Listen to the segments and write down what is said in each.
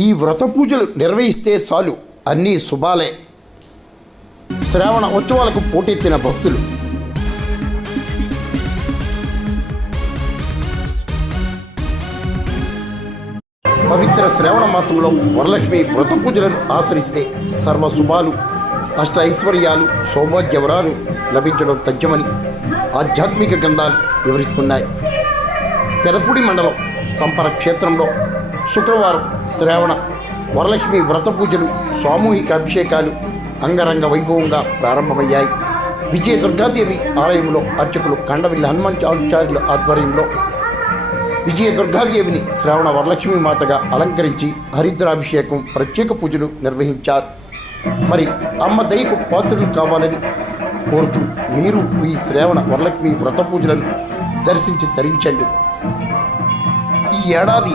ఈ వ్రత పూజలు నిర్వహిస్తే చాలు అన్నీ శుభాలే. శ్రావణ ఉత్సవాలకు పోటెత్తిన భక్తులు. పవిత్ర శ్రావణ మాసంలో వరలక్ష్మి వ్రత పూజలను ఆచరిస్తే సర్వ శుభాలు, అష్ట ఐశ్వర్యాలు, సౌభాగ్యవరాలు లభించడం తథ్యమని ఆధ్యాత్మిక గ్రంథాలు వివరిస్తున్నాయి. పెదపూడి మండలం సంపర క్షేత్రంలో శుక్రవారం శ్రావణ వరలక్ష్మి వ్రత పూజలు, సామూహిక అభిషేకాలు అంగరంగ వైభవంగా ప్రారంభమయ్యాయి. విజయ దుర్గాదేవి ఆలయంలో అర్చకులు కండవిల్లి హనుమంతాచార్యుల ఆధ్వర్యంలో విజయ దుర్గాదేవిని శ్రావణ వరలక్ష్మి మాతగా అలంకరించి హరిద్రాభిషేకం, ప్రత్యేక పూజలు నిర్వహించారు. మరి అమ్మ దయకు పాత్రలు కావాలని కోరుతూ మీరు ఈ శ్రావణ వరలక్ష్మి వ్రత పూజలను దర్శించి తరించండి. ఈ ఏడాది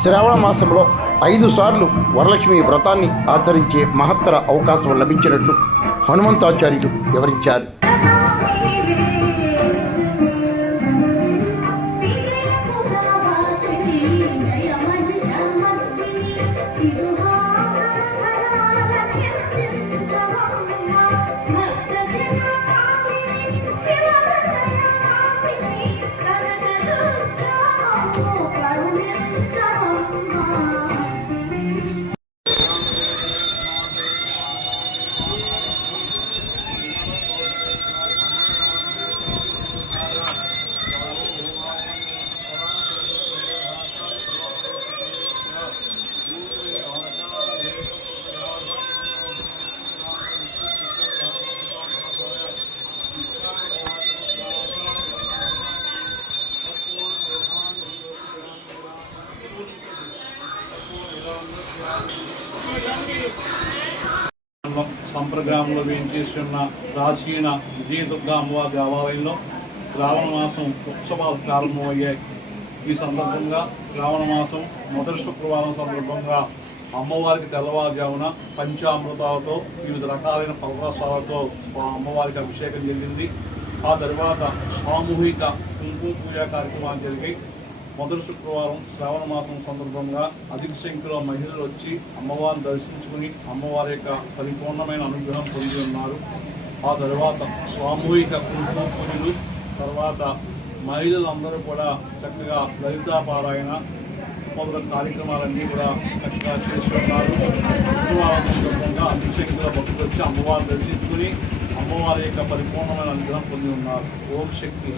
శ్రావణ మాసంలో 5 సార్లు వరలక్ష్మి వ్రతాన్ని ఆచరించే మహత్తర అవకాశం లభించినట్లు హనుమంతాచార్యులు వివరించారు. సంప్రగ్రామంలో వేయించేస్తున్న ప్రాచీన విజయదుర్గా అమ్మవారి దేవాలయంలో శ్రావణ మాసం ఉత్సవాలు ప్రారంభమయ్యాయి. ఈ సందర్భంగా శ్రావణ మాసం మొదటి శుక్రవారం సందర్భంగా అమ్మవారికి తెల్లవారుజామున పంచామృతాలతో వివిధ రకాలైన ఫలరసాలతో అమ్మవారికి అభిషేకం జరిగింది. ఆ తర్వాత సామూహిక కుంకుమ పూజా కార్యక్రమాలు జరిగాయి. మొదటి శుక్రవారం శ్రావణ మాసం సందర్భంగా అధిక సంఖ్యలో మహిళలు వచ్చి అమ్మవారిని దర్శించుకుని అమ్మవారి యొక్క పరిపూర్ణమైన అనుగ్రహం పొంది ఉన్నారు. ఆ తర్వాత సామూహిక కుంకుమ పూజలు, తర్వాత మహిళలందరూ కూడా చక్కగా లలితా పారాయణ మొదలైన కార్యక్రమాలన్నీ కూడా చక్కగా చేస్తున్నారు. శుక్రవారం సందర్భంగా అధిక సంఖ్యలో భక్తులు వచ్చి అమ్మవారిని దర్శించుకుని అమ్మవారి యొక్క పరిపూర్ణమైన అనుగ్రహం పొంది ఉన్నారు. ఓం శక్తి.